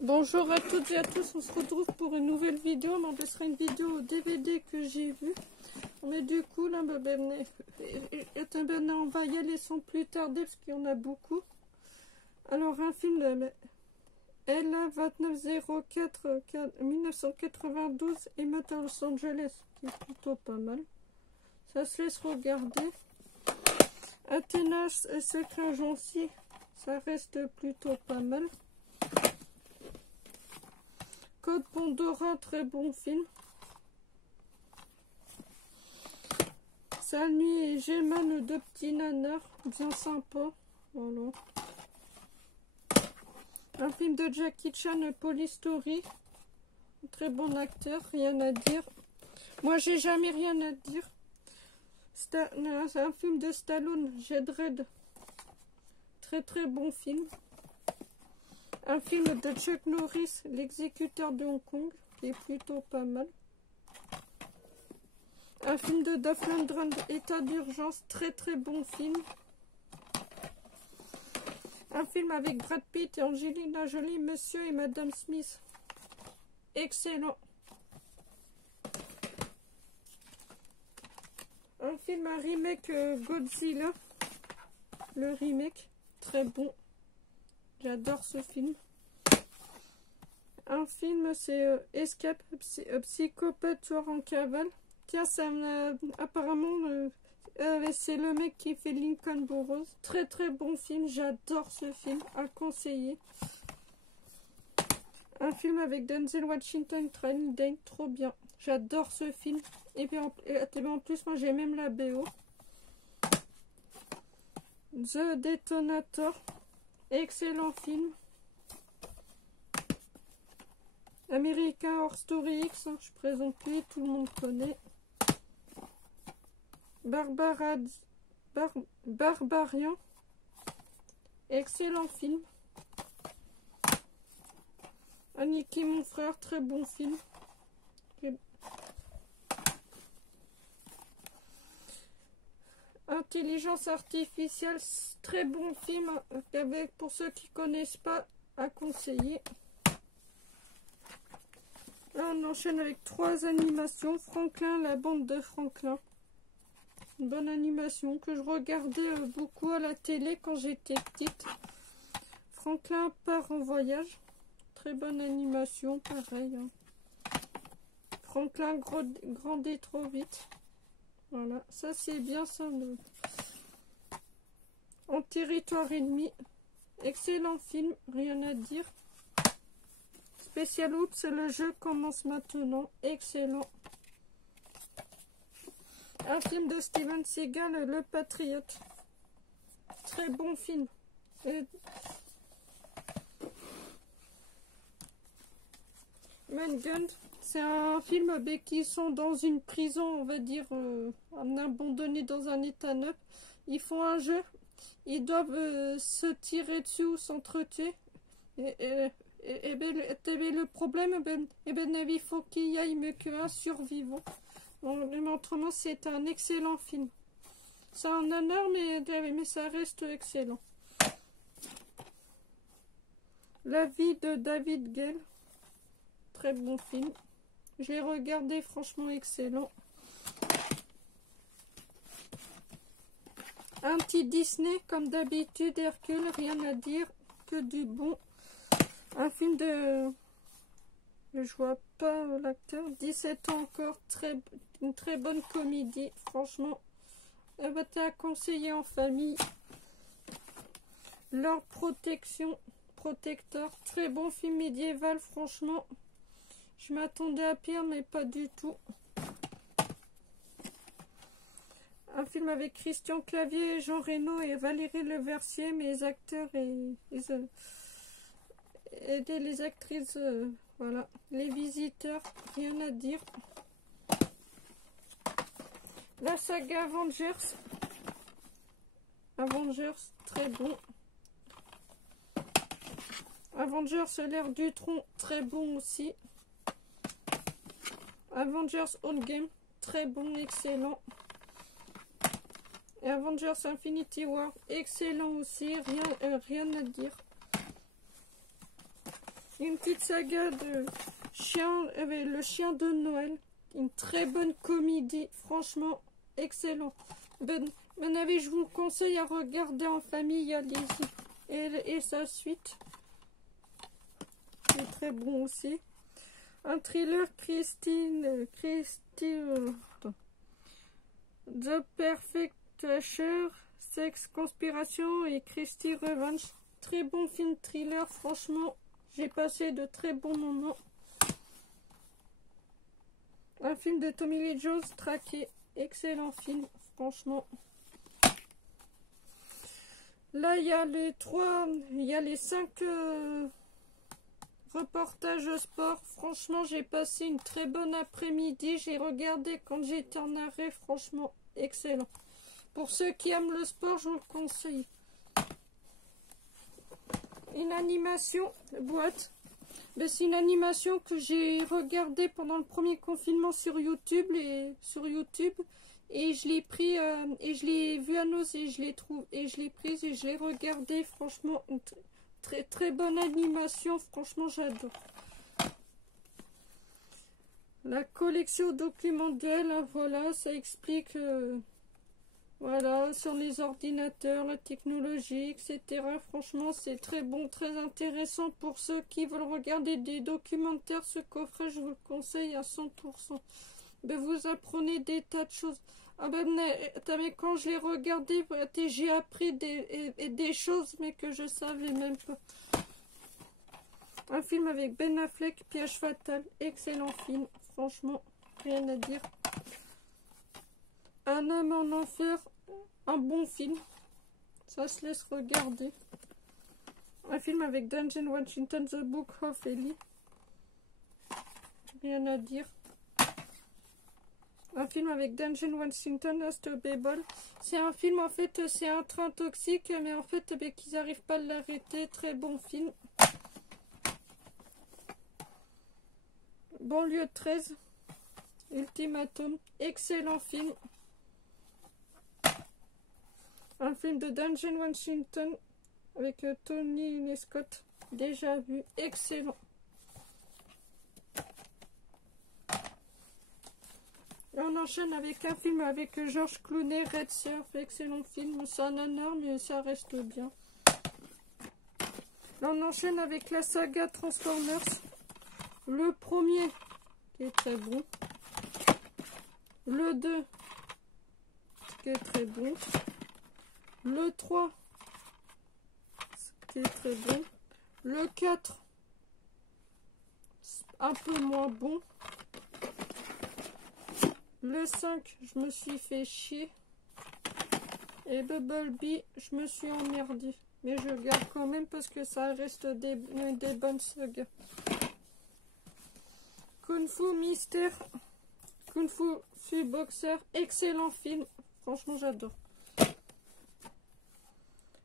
Bonjour à toutes et à tous, on se retrouve pour une nouvelle vidéo, mais ce sera une vidéo DVD que j'ai vue. Mais du coup, là, on va y aller sans plus tarder parce qu'il y en a beaucoup. Alors, un film de LA 2904 1992 émeute à Los Angeles, qui est plutôt pas mal. Ça se laisse regarder. Athénas et Secret Gentil, ça reste plutôt pas mal. Code Pandora, très bon film. Salmi et Gemma, deux petits nanars, bien sympa. Voilà. Un film de Jackie Chan, Police Story. Très bon acteur, rien à dire. Moi, j'ai jamais rien à dire. C'est un film de Stallone, Jed Red. Très très bon film. Un film de Chuck Norris, L'exécuteur de Hong Kong, qui est plutôt pas mal. Un film de Dolph Lundgren, État d'urgence, très très bon film. Un film avec Brad Pitt et Angelina Jolie, Monsieur et Madame Smith. Excellent. Un film, un remake Godzilla. Le remake, très bon. J'adore ce film. Un film, c'est Escape, psychopathe tueur en cavale. Tiens, ça apparemment, c'est le mec qui fait Lincoln Burrows. Très très bon film, j'adore ce film, à conseiller. Un film avec Denzel Washington, Training Day, trop bien. J'adore ce film. Et puis en plus, moi j'ai même la BO. The Detonator. Excellent film. American Horror Story X, je présente plus, tout le monde connaît. Barbarian. Excellent film. Aniki mon frère, très bon film. Intelligence artificielle, très bon film, avec, pour ceux qui connaissent pas, à conseiller. Là, on enchaîne avec 3 animations. Franklin, la bande de Franklin. Une bonne animation que je regardais beaucoup à la télé quand j'étais petite. Franklin part en voyage. Très bonne animation, pareil. Hein. Franklin grandit trop vite. Voilà, ça c'est bien ça. En territoire ennemi. Excellent film, rien à dire. Spécial Oups, le jeu commence maintenant. Excellent. Un film de Steven Seagal, Le Patriote. Très bon film. Manhunt, c'est un film qui sont dans une prison, on va dire, abandonnée dans un état neuf. Ils font un jeu. Ils doivent se tirer dessus ou s'entretuer. Et le problème, il faut qu'il y ait mieux qu'un survivant. Mais autrement, c'est un excellent film. C'est un honneur, mais ça reste excellent. La vie de David Gale. Très bon film. Je l'ai regardé, franchement excellent. Un petit Disney, comme d'habitude, Hercule, rien à dire, que du bon. Un film de... Je vois pas l'acteur. 17 ans encore. Une très bonne comédie. Franchement, elle va être à conseiller en famille. Leur Protecteur. Très bon film médiéval. Franchement, je m'attendais à pire, mais pas du tout. Un film avec Christian Clavier, Jean Reno et Valérie Leversier. Mais les acteurs et les actrices... voilà, Les Visiteurs, rien à dire. La saga Avengers. Très bon. Avengers, l'ère du tronc, très bon aussi. Avengers Endgame, très bon, excellent. Et Avengers Infinity War, excellent aussi, rien à dire. Une petite saga de chien avec le chien de Noël. Une très bonne comédie, franchement excellent. Mon avis, je vous conseille à regarder en famille, allez-y. Et sa suite. C'est très bon aussi. Un thriller Christine The Perfect Asher, Sex Conspiration et Christie Revenge. Très bon film thriller, franchement, j'ai passé de très bons moments. Un film de Tommy Lee Jones, Traqué, excellent film, franchement. Là, il y a les 5 reportages sport. Franchement, j'ai passé une très bonne après-midi. J'ai regardé quand j'étais en arrêt, franchement, excellent. Pour ceux qui aiment le sport, je vous le conseille. Une animation, boîte. C'est une animation que j'ai regardée pendant le premier confinement sur YouTube et je l'ai pris et je l'ai vu à nausée, je l'ai prise et je l'ai regardée. Franchement, une très très bonne animation. Franchement, j'adore. La collection documentaire, là, voilà, ça explique. Voilà, sur les ordinateurs, la technologie, etc. Franchement, c'est très bon, très intéressant pour ceux qui veulent regarder des documentaires. Ce coffret, je vous le conseille à 100%. Vous apprenez des tas de choses. Ah mais quand je l'ai regardé, j'ai appris des choses, mais que je savais même pas. Un film avec Ben Affleck, Piège fatal. Excellent film, franchement, rien à dire. Un homme en enfer, un bon film, ça se laisse regarder. Un film avec Denzel Washington, The Book of Eli, rien à dire. Un film avec Denzel Washington, Astobable. C'est un film, en fait, c'est un train toxique, mais en fait, qu'ils n'arrivent pas à l'arrêter. Très bon film. Banlieue 13, Ultimatum, excellent film. Un film de Denzel Washington avec Tony Scott, déjà vu, excellent. Et on enchaîne avec un film avec George Clooney, Red Surf, excellent film. C'est un honneur, mais ça reste bien. Là, on enchaîne avec la saga Transformers. Le premier, qui est très bon. Le 2, qui est très bon. Le 3, qui est très bon. Le 4, un peu moins bon. Le 5, je me suis fait chier. Et Bumblebee, je me suis emmerdé. Mais je garde quand même parce que ça reste des bonnes sagas. Kung Fu Mystère. Kung Fu Boxer. Excellent film. Franchement, j'adore.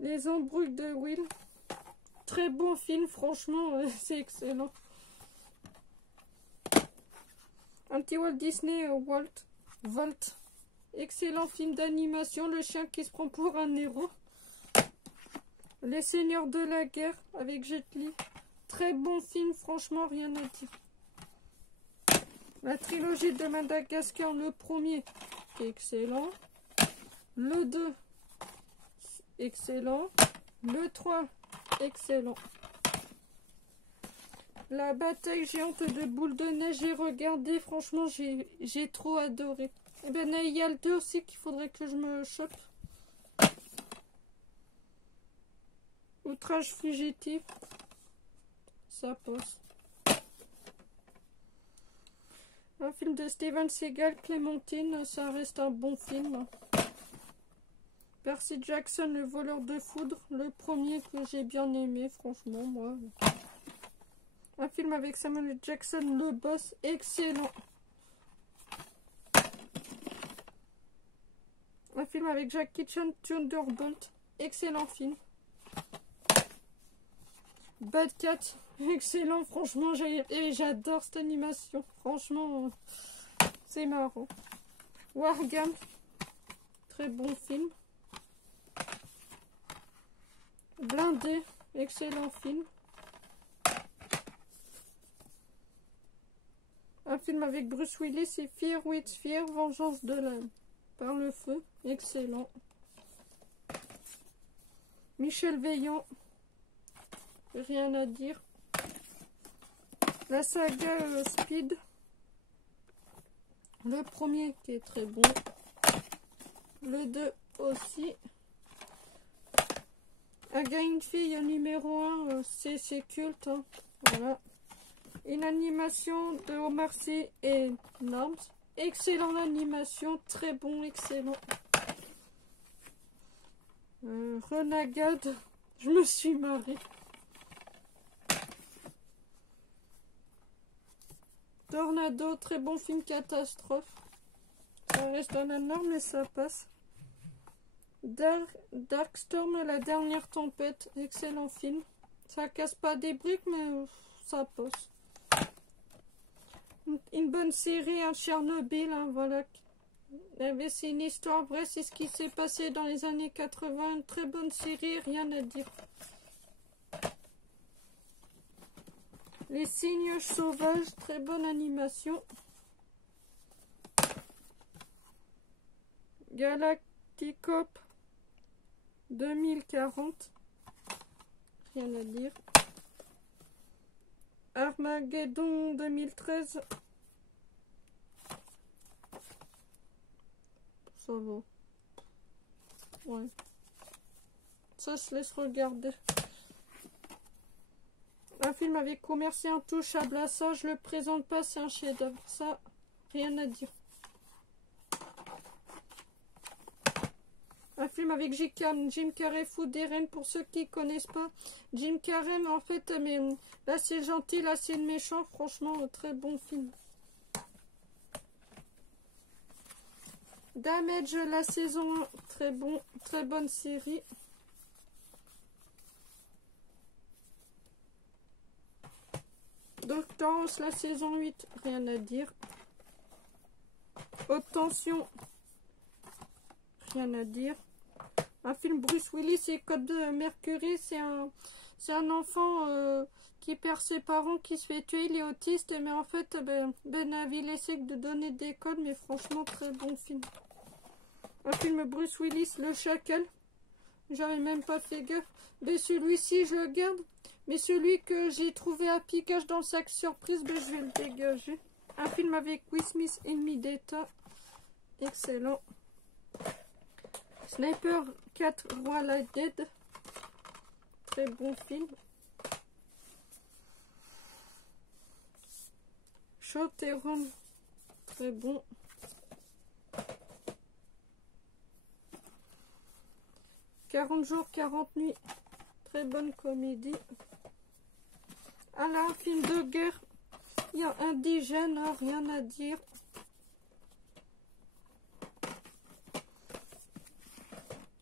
Les embrouilles de Will. Très bon film. Franchement, c'est excellent. Un petit Walt Disney Volt. Excellent film d'animation. Le chien qui se prend pour un héros. Les Seigneurs de la Guerre avec Jet Li. Très bon film. Franchement, rien à dire. La trilogie de Madagascar. Le premier. Excellent. Le 2. Excellent. Le 3. Excellent. La bataille géante de boules de neige, j'ai regardé, franchement, j'ai trop adoré. Et ben, il y a le 2 aussi qu'il faudrait que je me chope. Outrage fugitif. Ça passe. Un film de Steven Seagal, Clémentine, ça reste un bon film. Percy Jackson, le voleur de foudre, le premier que j'ai bien aimé, franchement, moi. Un film avec Samuel Jackson, le boss, excellent. Un film avec Jackie Chan, Thunderbolt, excellent film. Bad Cat, excellent, franchement, j'adore cette animation. Franchement, c'est marrant. Wargame, très bon film. Blindé, excellent film. film avec Bruce Willis, c'est Fear with Fear, vengeance de l'âme par le feu. Excellent. Michel Veillant, rien à dire. La saga Speed, le premier qui est très bon, le 2 aussi. Un gars, une fille numéro 1, c'est culte, hein. Voilà. Une animation de Omar Sy et Norms. Excellente animation, très bon, excellent. Renegade, je me suis marrée. Tornado, très bon film catastrophe. Ça reste un norme mais ça passe. Darkstorm, la dernière tempête, excellent film. Ça casse pas des briques mais ça passe. Une bonne série, un Tchernobyl, hein, voilà. C'est une histoire vraie, c'est ce qui s'est passé dans les années 80. Une très bonne série, rien à dire. Les Cygnes sauvages, très bonne animation. Galacticop 2040, rien à dire. Armageddon 2013, ça va. Ouais. Ça se laisse regarder. Un film avec Commerce intouchable, à ça je le présente pas, c'est un chef-d'œuvre. Ça, rien à dire. Un film avec Jim Carrey, Fou des Reines, pour ceux qui connaissent pas. Jim Carrey, mais en fait, mais là c'est gentil, là c'est le méchant. Franchement, très bon film. Damage, la saison 1, très bon, très bonne série. Doctor House, la saison 8, rien à dire. Haute tension, rien à dire. Un film Bruce Willis et Code de Mercury, c'est un enfant qui perd ses parents, qui se fait tuer, il est autiste, mais en fait Ben Avil essaie de donner des codes, mais franchement très bon film. Un film Bruce Willis, Le Chacal, j'avais même pas fait gaffe, mais celui-ci je le garde, mais celui que j'ai trouvé à piquage dans le sac surprise, ben, je vais le dégager. Un film avec Will Smith, Ennemi d'État, excellent. Sniper 4, Roi Light Dead, très bon film. Shot et Rome, très bon. « 40 jours, 40 nuits », très bonne comédie. Ah là, un film de guerre, il y a Indigène, hein, rien à dire.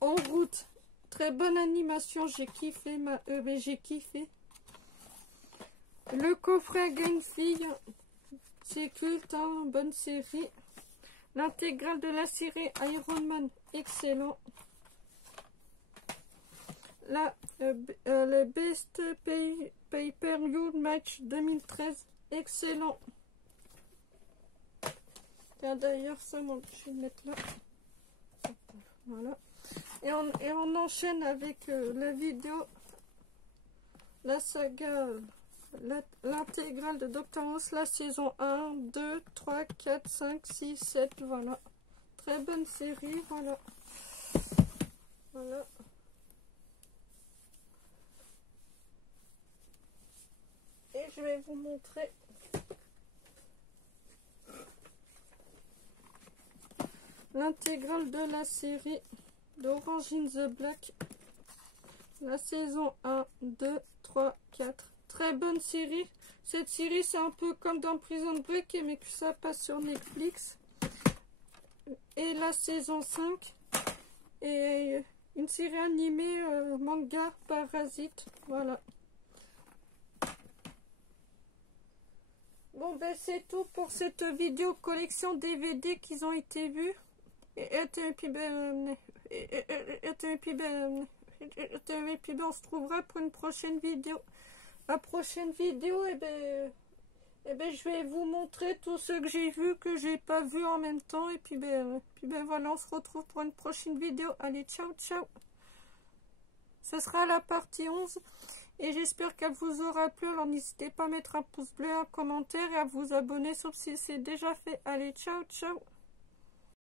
En route, très bonne animation, j'ai kiffé, j'ai kiffé. Le coffret Gang Fille, c'est culte, hein, bonne série. L'intégrale de la série Iron Man, excellent. Là, le Best Pay-Per-View Match 2013, excellent. D'ailleurs, ça, moi, je vais le mettre là. Voilà. Et on enchaîne avec la vidéo, la saga, l'intégrale de Doctor House, la saison 1, 2, 3, 4, 5, 6, 7, voilà. Très bonne série, voilà. Voilà. Et je vais vous montrer l'intégrale de la série d'Orange in the Black. La saison 1, 2, 3, 4. Très bonne série. Cette série, c'est un peu comme dans Prison Break, mais que ça passe sur Netflix. Et la saison 5. Et une série animée manga Parasite. Voilà. Bon, ben c'est tout pour cette vidéo collection DVD qui ont été vus. Et puis on se trouvera pour une prochaine vidéo. La prochaine vidéo, Et ben, je vais vous montrer tout ce que j'ai vu, que j'ai pas vu en même temps. Et puis ben voilà, on se retrouve pour une prochaine vidéo. Allez, ciao, ciao. Ce sera la partie 11. Et j'espère qu'elle vous aura plu. Alors n'hésitez pas à mettre un pouce bleu, un commentaire et à vous abonner, sauf si c'est déjà fait. Allez, ciao, ciao.